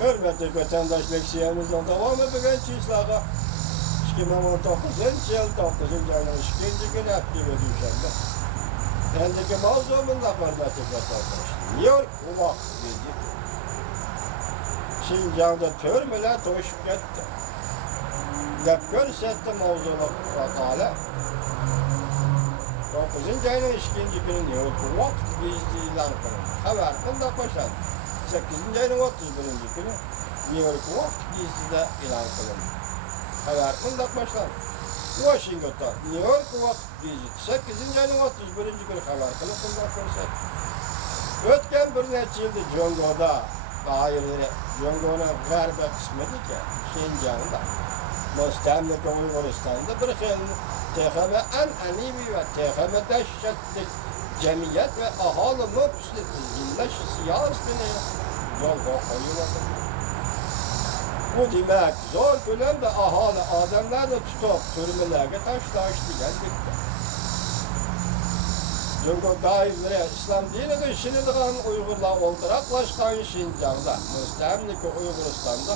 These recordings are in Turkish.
Hürmetli vatandaşlık siyemizden devam edilen çizlağa 2019 yıl 9. ayının 2. günü aktive düşende. Endiki mavzumunda hürmetli vatandaş. New York Uvak dedi. Şincan'da törmüle toşup gitti. Dep görsetti mavzuluk vakale. 9. ayının 2. günü New York Uvak gizli ilan kılındı. Haber kılda koşan. 8. ayının 31. günü New York Uvak gizli ilan kılındı. Haber kılda koşan. Washington, New York Uvak gizli. 8. ayının 31. günü haber kılda koşan. Ötken bir neçe yılda Congo'da dairleri, Congo'nun g'arbiy qismidagi Şinjan'da, mustamlaka Uyg'uristonda bir xil texmi an'anaviy va texmi dahshatli jamiyat va aholi nopusli tizginlash siyosatini yo'lga qo'yiladi. Bu demak, zo'r ko'lamda aholi odamlarni tutib turmalarga tashlash deganlikdir. Congo dairleri İslam diniga ishonadigan Uyg'urlar o'ltiraqlashgan Şinjan'da, mustamlika Uyg'uristonda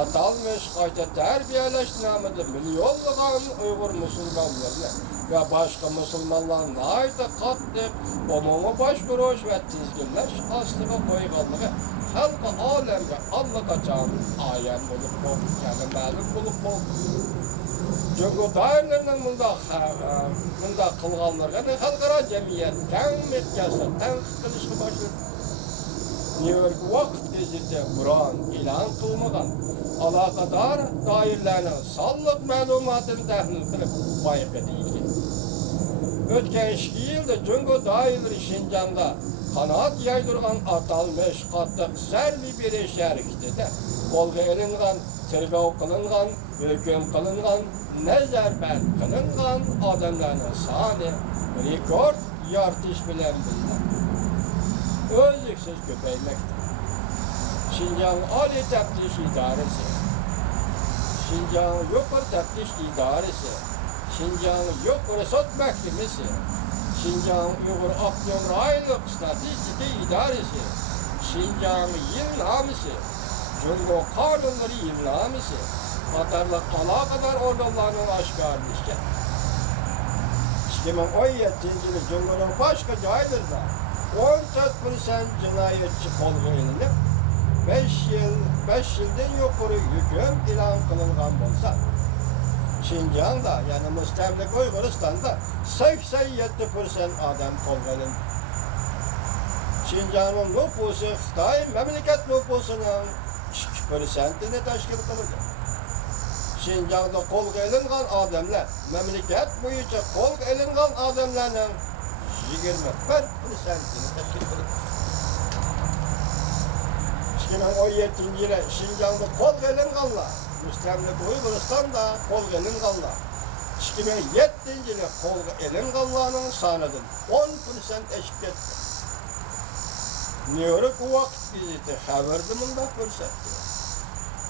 atalmış qayta tarbiyalash nomida millionlagan Uyg'ur musulmonlarni va boshqa musulmonlarni ayta qattiq umumiy boshqarish va tizginlash ostiga qo'yganligi xalqi olamga allaqachon ayon bo'lib qoldi, ya'ni ma'lum bo'lib qoldi. Congo dairlerinin bunda kılganlarına halkara cemiyet kang miqyasda tanqid qilishga boshladi. New York Vaqt gazeti Buran e'lon qilmagan aloqador doirlarning sonliq ma'lumotini tahlil qilib bayqadiki. O'tgan 2 yilda Congo doirlari Şinjan'da qanot yaydirgan atalmış qattiq zarbi berish harakatida qo'lga olingan, tergov qilingan, hukm qilingan, nazarband qilingan odamlarning soni rekord yoritish bilan o'zliksiz ko'paymoqda. Şinjan Oliy taftish idorasi, Şinjan yuqori taftish idorasi, Şinjan yuqori sud mahkamasi, Şinjan Uyg'ur Abnum rayonlik statistika idorasi, Şinjan yilnomasi, Congo qonunlari yilnomasi qatorliq aloqador organlarning oshkorlashicha 2017 yili Congo'ning boshqa joylarida 14% jinoyatchi qo'lga olinib, 5 yildan yuqori hukm e'lon qilingan bo'lsa, Şinjan'da, ya'ni mustamlika Uyg'uristonda 87% odam qo'lga olindi. Şinjan'ning nufusi Xitoy mamlakat nufusining 2%ni tashkil qiladi. Şinjan'da qo'lga olingan odamlar mamlakat bo'yicha qo'lga olingan odamlarning 21%ni tashkil qiladi. 2017 yili Şinjan'da qo'lga olinganlar, mustamlika Uyg'uristonda qo'lga olinganlar 2007 yili qo'lga olinganlarning sonidan 10% oshib ketdi. New York Vaqt gazeti xabarda bunday ko'rsatdi.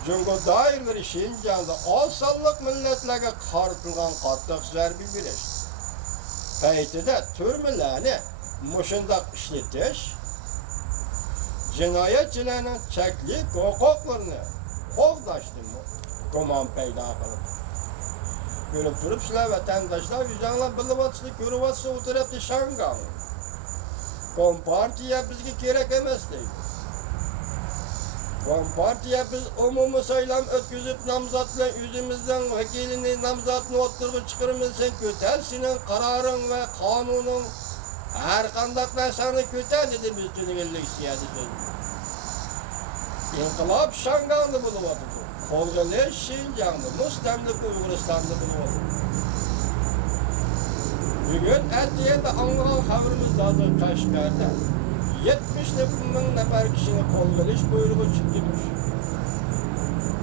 Congo doirlari Şinjan'da oz sonliq millatlarga qaratilgan qattiq zarbiy berish paytida turmalarni mushundaq ishlatish, jinoyatchilarning cheklik huquqlarini qo'llashni gumon paydo qildi. Ko'rib turibsizlar, vatandoshlar, vijdonlar bilyapsizlar, ko'ryapsizlar, o'tiribdi Shangang. Kompartiya bizga kerak emas deydi. Kompartiya biz umumiy saylam o'tkazib nomzodlar o'zimizdan vakilini nomzodni o'tirib chiqaramiz, sen ko'tar, sening qaroring va qonuning har qanday narsani ko'tar dedi biz tuzilganlik siyosati so'zi. Inqilob Shangangda bo'lyapti. Qo'lga olish Şinjan'da, mustamlika Uyg'uristonda bo'lyapti. Bugün Ertiyende anlanan haberimiz hazır Kaşgar'da 70 bin nefar kişinin qo'lga olish buyrug'i chiqmiş.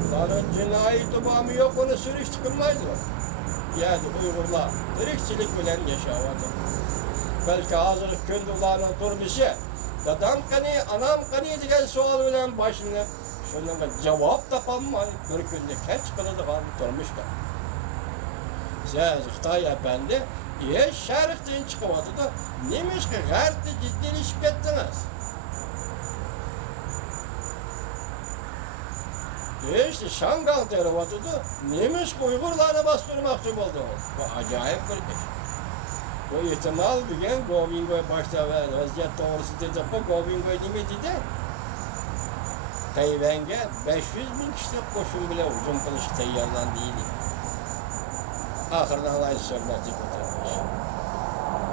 Ularning jinoiy tubami yo'q, uni surishtirilmaydi. Yani Uyg'urlar tirikchilik bilan yashayapti. Balki hozirgi kunda ularning turmushi dadam qani, anam qani degan savol bilan boshlanib, shunga javob topolmay bir kunda kech qiladigan turmushda. Siz Xitoy efendi Sharqdan chiqyapti-da, nima ishga g'arbda jiddiylashiib ketdingiz? İşte Şangal tervatıydı. Nemiş Uygurlarına bastırmakçı buldunuz. Bu acayip bir iş. Bu ihtimal bugün Gobingo'ya başta ve vaziyet doğrusu dedi. Bu Gobingo demedi de Tayvan'a 500.000 kişilik koşun bile hücum kılışı tayarlandı. Ahırdan alay sörmesi götürmüş.